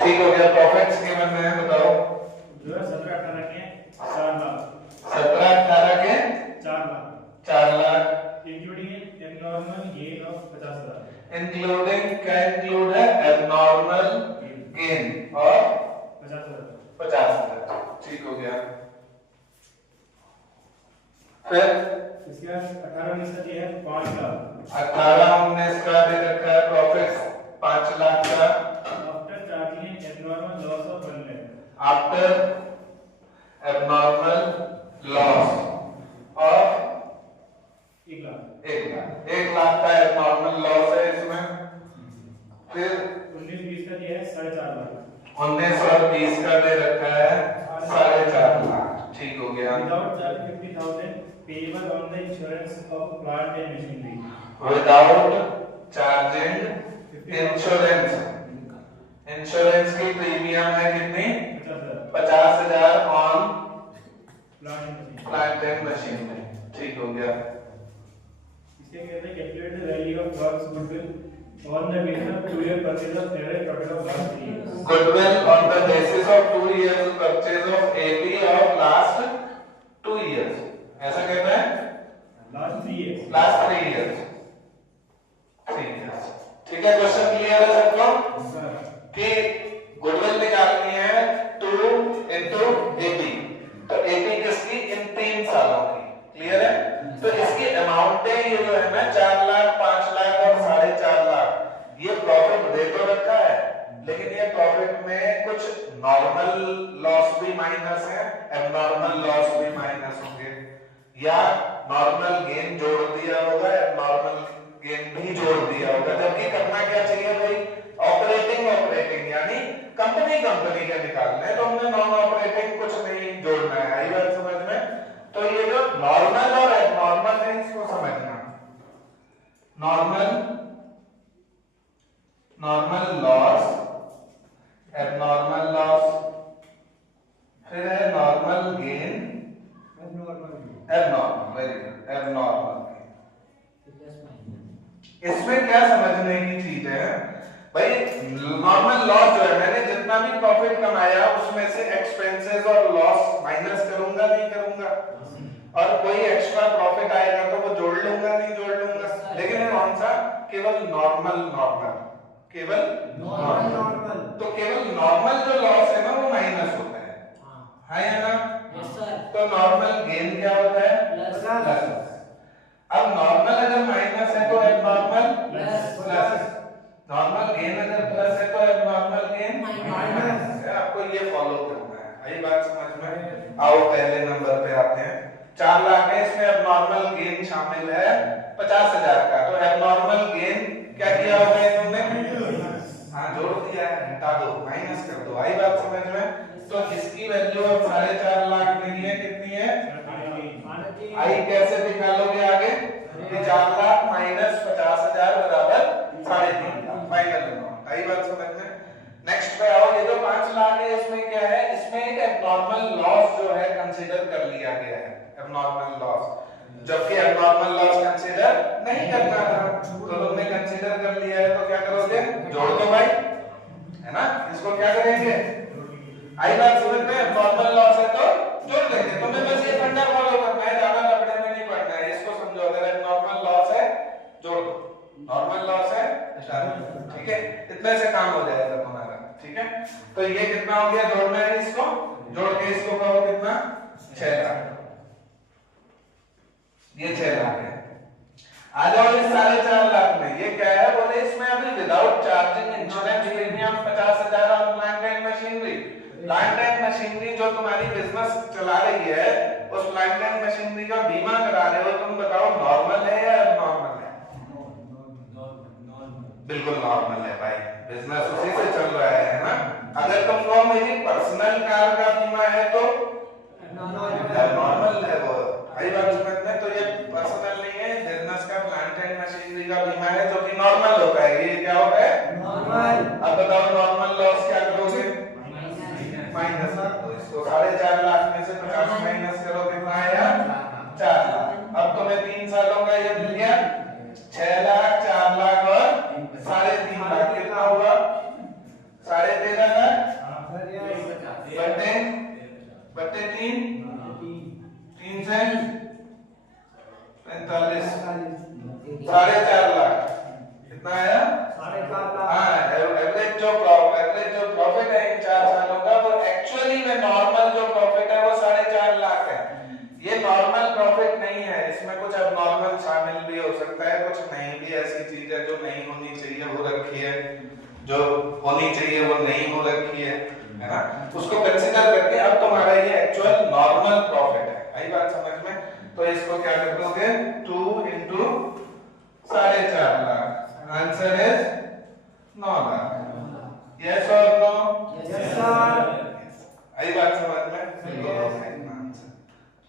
ठीक हो गया। प्रॉफिट्स गिवन है, बताओ। जो है 17-18 के 4 लाख, 17-18 के 4 lakh, 4 lakh, including abnormal gain of 50,000, including क्या इंक्लूड है? एबनॉर्मल गेन और 50,000। ठीक हो गया। फिर इसके बाद 18-19 का दिया है 5 लाख, 18-19 का दे रखा है प्रॉफिट 5 लाख का, after charging abnormal loss of 1 lakh, after abnormal loss of 1 lakh, 1 lakh का एबनॉर्मल लॉस है इसमें। फिर 19-20 का दिया है 4.5 लाख, 19 और 20 का दे रखा है 4.5 लाख। ठीक हो गया। Without charging 50,000 payable on the insurance of plant and machinery, without charging insurance, insurance की प्रीमियम है कितनी? 50,000 ऑन प्लांट एंड मशीनरी। ठीक हो गया। इसके कहते हैं calculate the value of works goodwill on the basis of 2 year purchase of average profit of last 3 years, goodwill on the basis of 2 years purchase of AP of last 2 years, ऐसा कहता है last 3 years, last 3 years। ठीक है। Question clear है सबको कि goodwill निकालनी है 2 into AP, तो AP किसकी? इन 3 सालों की। क्लियर है? तो इसकी अमाउंटें ये जो है ना 4 लाख, 5 लाख और 4.5 लाख, ये प्रॉफिट दे तो रखा है, लेकिन ये प्रॉफिट में कुछ नॉर्मल लॉस भी माइनस है, एबनॉर्मल लॉस भी माइनस होंगे, या नॉर्मल गेन जोड़ दिया होगा, एबनॉर्मल गेन भी जोड़ दिया होगा। जबकि करना क्या चाहिए भाई? ऑपरेटिंग यानी कंपनी के निकालना है, तो हमने नॉन ऑपरेटिंग कुछ नहीं जोड़ना है। आई बात समझ में? तो ये जो नॉर्मल और एबनॉर्मल है इसको समझना। नॉर्मल लॉस, एबनॉर्मल लॉस, फिर है normal gain, abnormal, very good, abnormal. इसमें क्या समझने की चीज है भाई? नॉर्मल लॉस जो है, मैंने जितना भी प्रॉफिट कमाया उसमें से एक्सपेंसेस और लॉस माइनस करूंगा, नहीं करूंगा, और कोई एक्स्ट्रा प्रॉफिट आएगा तो वो जोड़ लूंगा, नहीं जोड़ लूंगा। लेकिन कौन सा? केवल नॉर्मल, केवल नॉर्मल। तो केवल नॉर्मल जो लॉस है ना वो माइनस होता है या ना? तो नॉर्मल गेन क्या होता है? प्लस। अब नॉर्मल अगर माइनस है तो एबनॉर्मल प्लस, नॉर्मल गेन अगर प्लस है तो एबनॉर्मल गेन माइनस। आपको ये फॉलो करना है। आई बात समझ में? आओ पहले नंबर पे आते हैं। 4 लाख है, इसमें एबनॉर्मल गेन शामिल है 50,000 का, तो एबनॉर्मल गेन क्या किया होगा इन्होंने? हाँ, जोड़ दिया है, हटा दो, माइनस कर दो। आई बात समझ में? तो इसकी वैल्यू अब 4.5 लाख मिली है, कितनी है? आई कैसे निकालोगे आगे? 4 लाख माइनस 50,000 बराबर 3.5 लाख, फाइनल अमाउंट। आई बात समझ में? नेक्स्ट पे आओ। ये जो 5 लाख है इसमें क्या है? इसमें एक एबनॉर्मल लॉस जो है कंसीडर कर लिया गया है, एबनॉर्मल लॉस, जबकि एबनॉर्मल लॉस कंसीडर नहीं करना था, तो तुमने कंसीडर कर लिया है, तो क्या करोगे? जोड़ दो भाई, है ना? इसको क्या करेंगे? आई बात समझ में? एबनॉर्मल लॉस है तो जोड़ देंगे। तुम्हें बस ये फंडा फॉलो करना है, ज्यादा लफड़े में नहीं पड़ना है। इसको समझो, अगर एबनॉर्मल लॉस है जोड़ दो, नॉर्मल लॉस है हटा दो। ठीक है, इतने से काम हो जाएगा तुम्हारा। ठीक है, तो ये कितना हो गया? जोड़ना है इसको, जोड़ के इसको कहो कितना? 6 लाख। ये 6 लाख है। आ जाओ इस 4.5 लाख में, ये क्या है? बोले इसमें अभी without charging insurance premium 50,000 on plant and machinery. Plant and machinery जो तुम्हारी बिजनेस चला रही है, उस प्लांट एंड मशीनरी का बीमा करा रहे हो, तुम बताओ नॉर्मल है या एबनॉर्मल है? बिल्कुल नॉर्मल है भाई, बिजनेस उसी से चल रहा है ना? अगर तुमको मेरी पर्सनल कार का बीमा है तो नॉर्मल है वो। आई बात समझ में? तो ये पर्सनल नहीं है, बिजनेस का प्लांट एंड मशीनरी का बीमा है जो कि नॉर्मल होता है। ये क्या होता है? नॉर्मल। अब बताओ नॉर्मल लॉस क्या करोगे? माइनस। तो इसको 4.5 लाख में से 50 माइनस करो, कितना आया? 4 लाख। अब तुम्हें 3 सालों का ये मिल गया 6 लाख, 4 लाख और 3.5 लाख, कितना हुआ? 45 4.5 लाख कितना आया? 4.5 लाख। हाँ, एवरेज जो प्रॉफिट है इन 4 सालों का वो एक्चुअली में नॉर्मल जो प्रॉफिट है वो 4.5 लाख है। ये नॉर्मल प्रॉफिट नहीं है, इसमें कुछ अबनॉर्मल शामिल भी हो सकता है, कुछ नहीं भी ऐसी चीज है जो नहीं होनी चाहिए वो रखी है, जो होनी चाहिए वो नहीं हो रखी है ना, उसको कंसीडर करके अब तुम्हारा ये एक्चुअल नॉर्मल प्रॉफिट है। आई बात समझ में? तो इसको क्या कर दोगे? 2 into 4.5 lakh, answer is 9 lakh. Yes और नो? Yes sir.